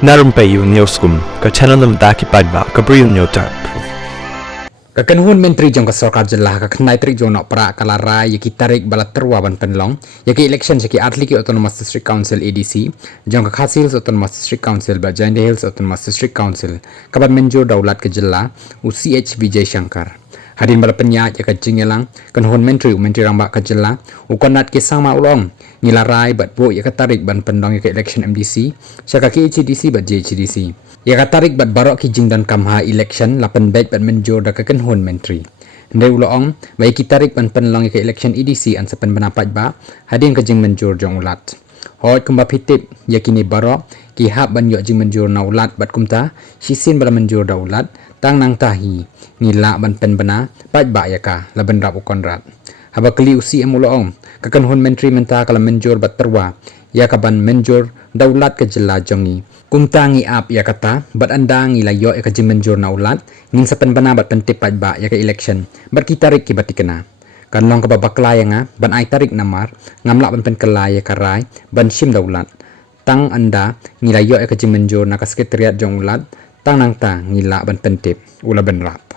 Na Rympei U ke channel nabynta paidbah ke Bri U Hynñiewtrep. Kakenhun Myntri jong ke sarkar jelah kenai tarik jong nak pra kalarai yaki tarik balat terwa ban penlong yaki ilekshon yaki Athlete Autonomous District Council ADC jong ke Khasi Hills Autonomous District Council ba jied Hills Autonomous District Council kabat mynjur daulat ke jelah UCH Vijay Shankar hadin bala penyat yaka jing elang kenhun Myntri Rangbah ke jelah ukonat ke sama ulong nilarai bat bo yaka tarik ban pendong yaka election MDC syaka ke HDC bat JHDC yaka tarik bat baroh ki jing dan kamha election lapan bet bat mynjur da kenhun Myntri hynrei ulong bai ki tarik ban penlong yaka election EDC an sepen bana paidbah hadin ke jing mynjur jong ulat hoi kumba pitip yakini baroh ki hab ban yo jing mynjur na ulat bat kumta sisin bala mynjur da ulat tang nang tahi ngila ban Pynbna paidbah yaka laban rap ukonrat haba keli usi emulong kakenhun Myntri menta kala mynjur bat terwa yaka ban mynjur daulat ke jela jongi kumtangi ap yakata bat andang ila yo yaka jing mynjur na ulat ngin sa Pynbna bat pentip paidbah yaka election bat kitarik ki batikena kan long ka babaklaya nga ban ay tarik namar ngamla ban penkelaya karai ban shim daulat tang anda ngila yo yaka jing mynjur na ka sekretariat jong ulat tang nang ta ngila ban pentip ula benra